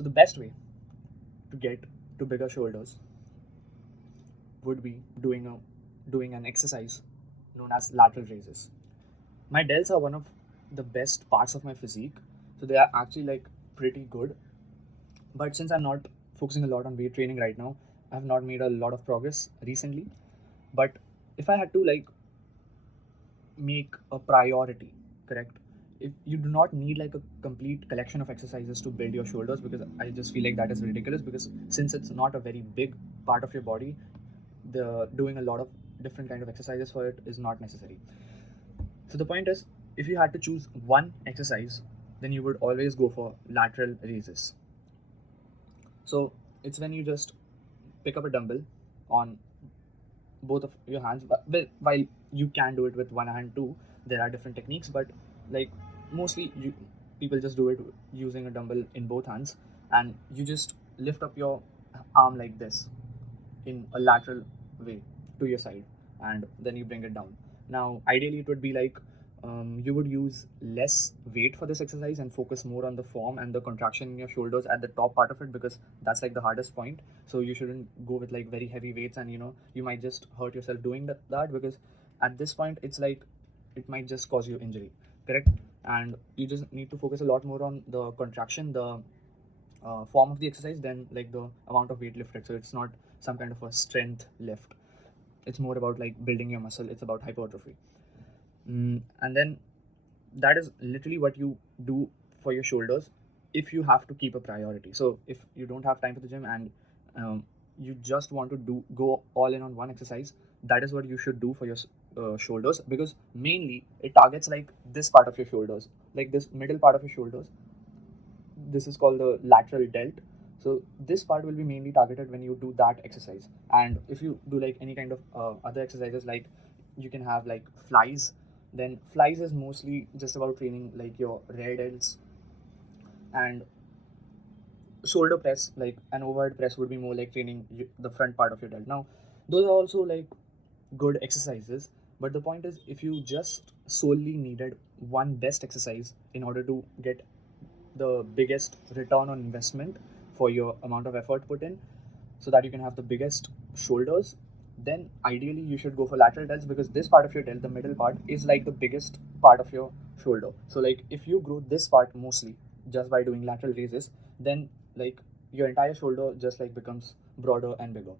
So the best way to get to bigger shoulders would be doing an exercise known as lateral raises. My delts are one of the best parts of my physique, so they are actually like pretty good. But since I'm not focusing a lot on weight training right now, I have not made a lot of progress recently. But if I had to like make a priority, correct? If you do not need like a complete collection of exercises to build your shoulders, because I just feel like that is ridiculous, because since it's not a very big part of your body, the doing a lot of different kind of exercises for it is not necessary. So the point is, if you had to choose one exercise, then you would always go for lateral raises. So it's when you just pick up a dumbbell on both of your hands. Well, while you can do it with one hand too, there are different techniques, but like mostly people just do it using a dumbbell in both hands, and you just lift up your arm like this in a lateral way to your side, and then you bring it down. Now ideally it would be like you would use less weight for this exercise and focus more on the form and the contraction in your shoulders at the top part of it, because that's like the hardest point. So you shouldn't go with like very heavy weights, and you might just hurt yourself doing that, because at this point it's like it might just cause you injury, correct? And you just need to focus a lot more on the contraction, the form of the exercise, than like the amount of weight lifted. So it's not some kind of a strength lift, it's more about like building your muscle, it's about hypertrophy. And then that is literally what you do for your shoulders if you have to keep a priority. So if you don't have time for the gym, and you just want to go all in on one exercise, that is what you should do for your shoulders, because mainly it targets like this part of your shoulders, like this middle part of your shoulders. This is called the lateral delt. So this part will be mainly targeted when you do that exercise. And if you do like any kind of other exercises, like you can have like flies, then flies is mostly just about training like your rear delts. And shoulder press, like an overhead press, would be more like training the front part of your delt. Now those are also like good exercises, but the point is, if you just solely needed one best exercise in order to get the biggest return on investment for your amount of effort put in, so that you can have the biggest shoulders, then ideally you should go for lateral delts, because this part of your delt, the middle part, is like the biggest part of your shoulder. So like if you grow this part mostly just by doing lateral raises, then like your entire shoulder just like becomes broader and bigger.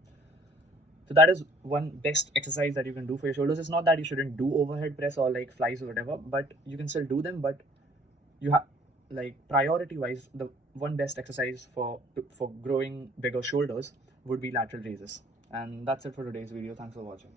So that is one best exercise that you can do for your shoulders. It's not that you shouldn't do overhead press or like flies or whatever, but you can still do them. But you have like priority wise, the one best exercise for growing bigger shoulders would be lateral raises. And that's it for today's video. Thanks for watching.